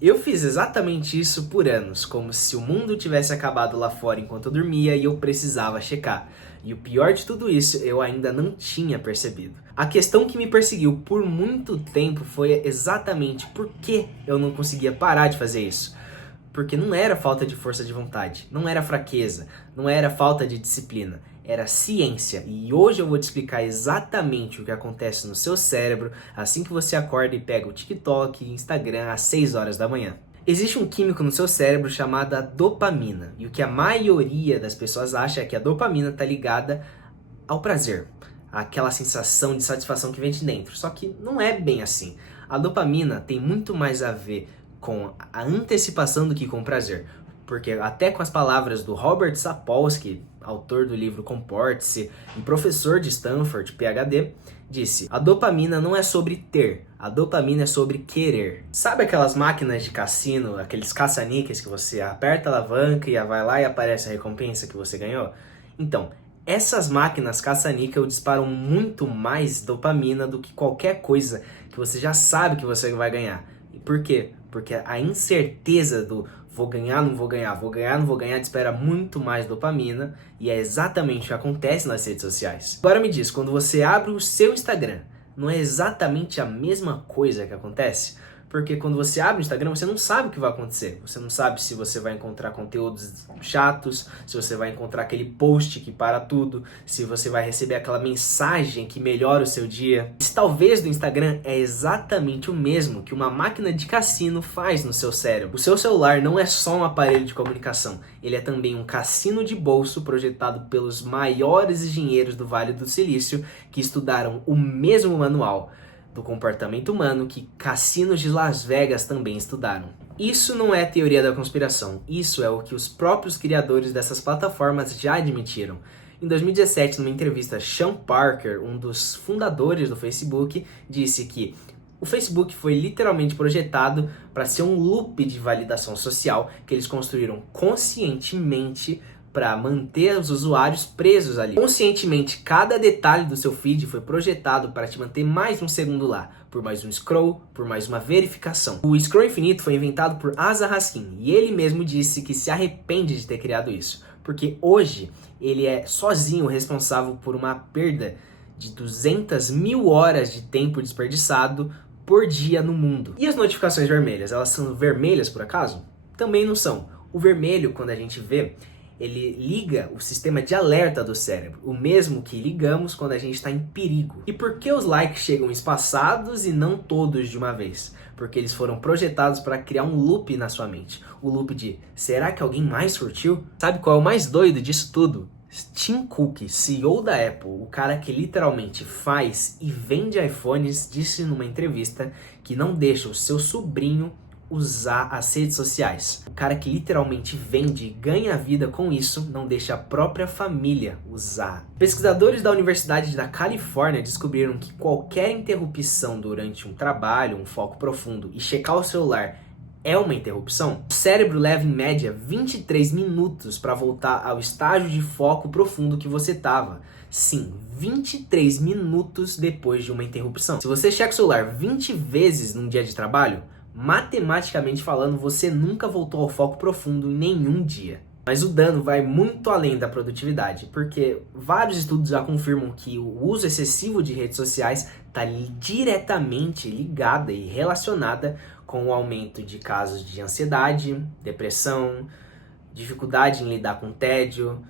Eu fiz exatamente isso por anos, como se o mundo tivesse acabado lá fora enquanto eu dormia e eu precisava checar. E o pior de tudo isso, eu ainda não tinha percebido. A questão que me perseguiu por muito tempo foi exatamente por que eu não conseguia parar de fazer isso. Porque não era falta de força de vontade, não era fraqueza, não era falta de disciplina, era ciência. E hoje eu vou te explicar exatamente o que acontece no seu cérebro assim que você acorda e pega o TikTok e Instagram às 6 horas da manhã. Existe um químico no seu cérebro chamado dopamina, e o que a maioria das pessoas acha é que a dopamina está ligada ao prazer, aquela sensação de satisfação que vem de dentro. Só que não é bem assim. A dopamina tem muito mais a ver com a antecipação do que com o prazer. Porque até com as palavras do Robert Sapolsky, autor do livro Comporte-se e professor de Stanford, PhD, disse: a dopamina não é sobre ter, a dopamina é sobre querer. Sabe aquelas máquinas de cassino, aqueles caça-níqueis que você aperta a alavanca e vai lá e aparece a recompensa que você ganhou? Então, essas máquinas caça-níquel disparam muito mais dopamina do que qualquer coisa que você já sabe que você vai ganhar. E por quê? Porque a incerteza do vou ganhar, não vou ganhar, vou ganhar, não vou ganhar, espera muito mais dopamina, e é exatamente o que acontece nas redes sociais. Agora me diz, quando você abre o seu Instagram, não é exatamente a mesma coisa que acontece? Porque quando você abre o Instagram, você não sabe o que vai acontecer. Você não sabe se você vai encontrar conteúdos chatos, se você vai encontrar aquele post que para tudo, se você vai receber aquela mensagem que melhora o seu dia. Esse talvez do Instagram é exatamente o mesmo que uma máquina de cassino faz no seu cérebro. O seu celular não é só um aparelho de comunicação, ele é também um cassino de bolso projetado pelos maiores engenheiros do Vale do Silício que estudaram o mesmo manual do comportamento humano que cassinos de Las Vegas também estudaram. Isso não é teoria da conspiração, isso é o que os próprios criadores dessas plataformas já admitiram. Em 2017, numa entrevista, Sean Parker, um dos fundadores do Facebook, disse que o Facebook foi literalmente projetado para ser um loop de validação social que eles construíram conscientemente para manter os usuários presos ali. Conscientemente, cada detalhe do seu feed foi projetado para te manter mais um segundo lá, por mais um scroll, por mais uma verificação. O scroll infinito foi inventado por Asa Raskin, e ele mesmo disse que se arrepende de ter criado isso, porque hoje ele é sozinho responsável por uma perda de 200 mil horas de tempo desperdiçado por dia no mundo. E as notificações vermelhas, elas são vermelhas por acaso? Também não são. O vermelho, quando a gente vê, ele liga o sistema de alerta do cérebro, o mesmo que ligamos quando a gente está em perigo. E por que os likes chegam espaçados e não todos de uma vez? Porque eles foram projetados para criar um loop na sua mente. O loop de, será que alguém mais curtiu? Sabe qual é o mais doido disso tudo? Tim Cook, CEO da Apple, o cara que literalmente faz e vende iPhones, disse numa entrevista que não deixa o seu sobrinho usar as redes sociais. O cara que literalmente vende e ganha vida com isso não deixa a própria família usar. Pesquisadores da Universidade da Califórnia descobriram que qualquer interrupção durante um trabalho, um foco profundo e checar o celular é uma interrupção. O cérebro leva em média 23 minutos para voltar ao estágio de foco profundo que você estava. Sim, 23 minutos depois de uma interrupção. Se você checa o celular 20 vezes num dia de trabalho, matematicamente falando, você nunca voltou ao foco profundo em nenhum dia. Mas o dano vai muito além da produtividade, porque vários estudos já confirmam que o uso excessivo de redes sociais está diretamente ligada e relacionada com o aumento de casos de ansiedade, depressão, dificuldade em lidar com tédio,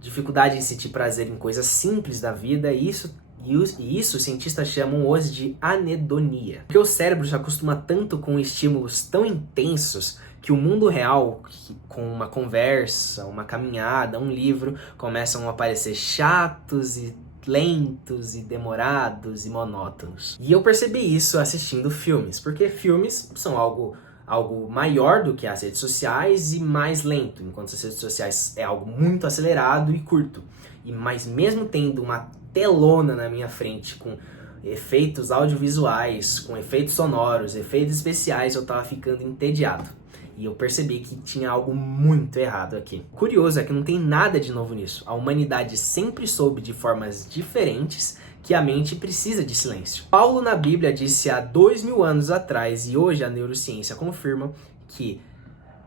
dificuldade em sentir prazer em coisas simples da vida, e isso os cientistas chamam hoje de anedonia. Porque o cérebro se acostuma tanto com estímulos tão intensos que o mundo real, com uma conversa, uma caminhada, um livro, começam a parecer chatos e lentos e demorados e monótonos. E eu percebi isso assistindo filmes, porque filmes são algo maior do que as redes sociais e mais lento, enquanto as redes sociais é algo muito acelerado e curto. Mas mesmo tendo uma telona na minha frente com efeitos audiovisuais, com efeitos sonoros, efeitos especiais, eu tava ficando entediado. E eu percebi que tinha algo muito errado aqui. Curioso é que não tem nada de novo nisso. A humanidade sempre soube de formas diferentes que a mente precisa de silêncio. Paulo na Bíblia disse há 2000 anos atrás, e hoje a neurociência confirma, que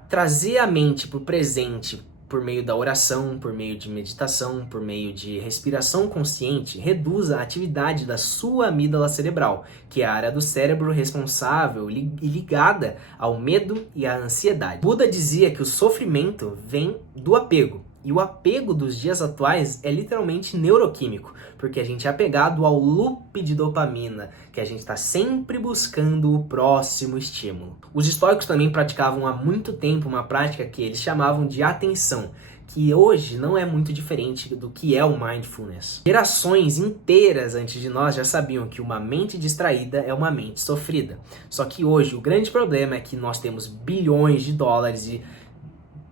trazer a mente para o presente por meio da oração, por meio de meditação, por meio de respiração consciente, reduz a atividade da sua amígdala cerebral, que é a área do cérebro responsável e ligada ao medo e à ansiedade. Buda dizia que o sofrimento vem do apego. E o apego dos dias atuais é literalmente neuroquímico, porque a gente é apegado ao loop de dopamina, que a gente está sempre buscando o próximo estímulo. Os estoicos também praticavam há muito tempo uma prática que eles chamavam de atenção, que hoje não é muito diferente do que é o mindfulness. Gerações inteiras antes de nós já sabiam que uma mente distraída é uma mente sofrida. Só que hoje o grande problema é que nós temos bilhões de dólares e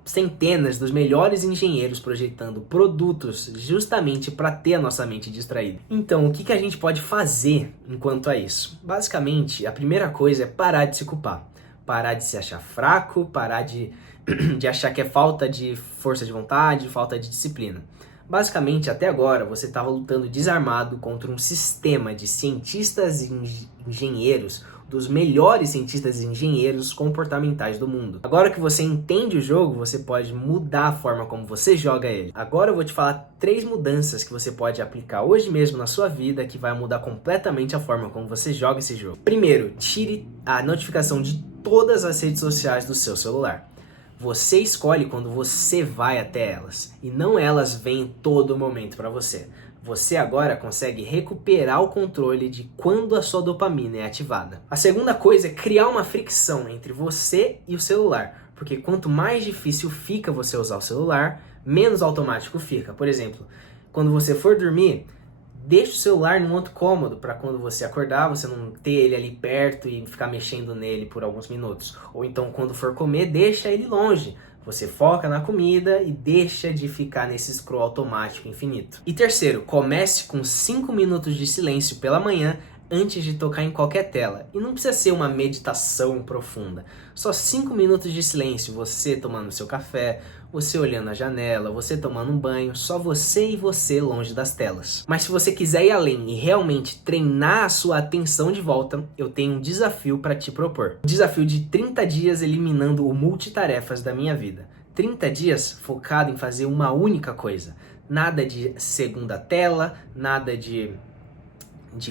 centenas dos melhores engenheiros projetando produtos justamente para ter a nossa mente distraída. Então, o que a gente pode fazer enquanto a isso? Basicamente, a primeira coisa é parar de se culpar. Parar de se achar fraco, parar de achar que é falta de força de vontade, falta de disciplina. Basicamente, até agora, você estava lutando desarmado contra um sistema de cientistas e engenheiros, dos melhores cientistas e engenheiros comportamentais do mundo. Agora que você entende o jogo, você pode mudar a forma como você joga ele. Agora eu vou te falar 3 mudanças que você pode aplicar hoje mesmo na sua vida que vai mudar completamente a forma como você joga esse jogo. Primeiro, tire a notificação de todas as redes sociais do seu celular. Você escolhe quando você vai até elas e não elas vêm em todo momento para você. Você agora consegue recuperar o controle de quando a sua dopamina é ativada. A segunda coisa é criar uma fricção entre você e o celular, porque quanto mais difícil fica você usar o celular, menos automático fica. Por exemplo, quando você for dormir, deixa o celular num outro cômodo para quando você acordar, você não ter ele ali perto e ficar mexendo nele por alguns minutos. Ou então, quando for comer, deixa ele longe. Você foca na comida e deixa de ficar nesse scroll automático infinito. E terceiro, comece com 5 minutos de silêncio pela manhã antes de tocar em qualquer tela. E não precisa ser uma meditação profunda. Só 5 minutos de silêncio, você tomando seu café, você olhando a janela, você tomando um banho, só você e você longe das telas. Mas se você quiser ir além e realmente treinar a sua atenção de volta, eu tenho um desafio para te propor. Um desafio de 30 dias eliminando o multitarefas da minha vida. 30 dias focado em fazer uma única coisa. Nada de segunda tela, nada de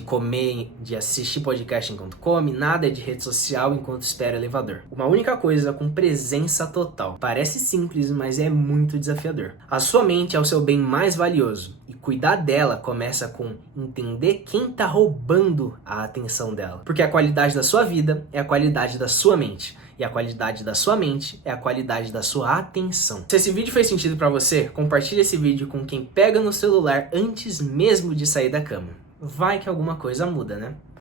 comer, de assistir podcast enquanto come, nada de rede social enquanto espera elevador. Uma única coisa com presença total. Parece simples, mas é muito desafiador. A sua mente é o seu bem mais valioso e cuidar dela começa com entender quem está roubando a atenção dela. Porque a qualidade da sua vida é a qualidade da sua mente. E a qualidade da sua mente é a qualidade da sua atenção. Se esse vídeo fez sentido para você, compartilhe esse vídeo com quem pega no celular antes mesmo de sair da cama. Vai que alguma coisa muda, né?